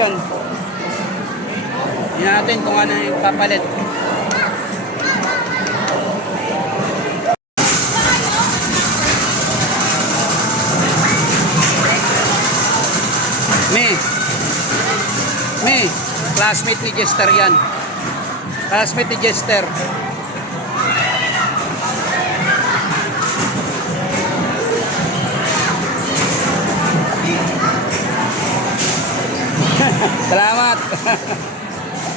description. Tingnan natin kung ano yung papalit. Me. Me. Classmate ni Jester yan. Classmate ni Jester.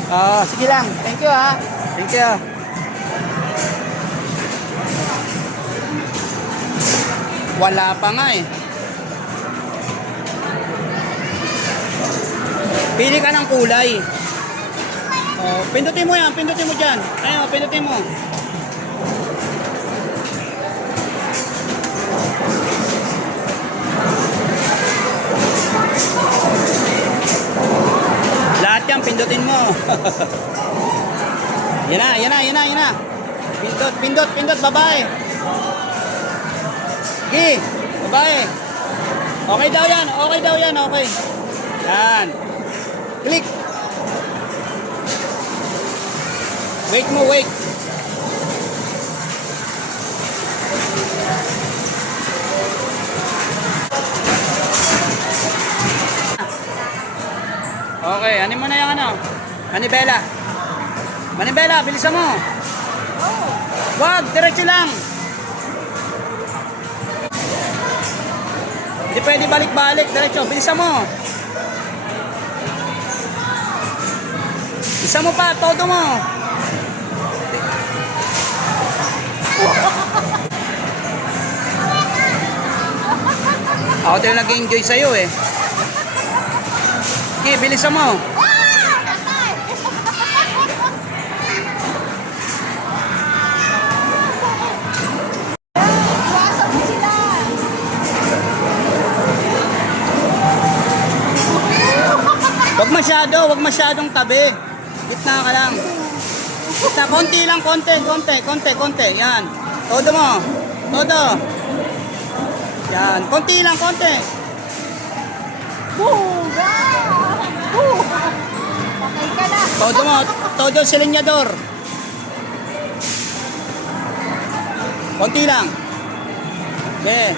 Oh, sige lang. Thank you ha. Thank you. Wala pa nga eh. Pili ka ng kulay. Oh, pindutin mo yan, pindutin mo dyan. Ayun, pindutin mo. Mo. yan na, yan na, yan na, yan na. Pindot, pindot, pindot, babae. Sige, babae. Okay daw yan, okay daw yan, okay. Yan. Click. Wait mo, wait. Okay, ano mo na yung ano? Manibela. Manibela, bilisan mo. Wag, diretso lang. Hindi pwede balik-balik, diretso. Bilisan mo. Isa mo pa, todo mo. Ako din nag-enjoy sa'yo eh. Sige, bilisan mo. Masyado, wag masyadong tabi. Gitna ka lang. Gitna, konti lang, konti, konti, konti, konti. Yan. Todo mo. Todo. Yan. Konti lang, konti. Buga! Buga! Patay ka na. Todo mo. Todo si lenyador. Konti lang. Okay.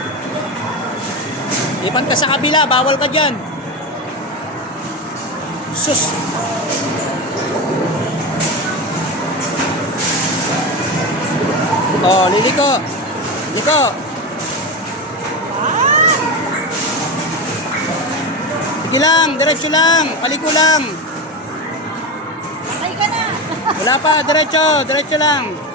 Ipan ka sa kabila, bawal ka dyan. Sus. Oh, liliko. Liko. Sige lang, diretso lang, paliko lang. Patay ka na. Wala pa, diretso, diretso lang.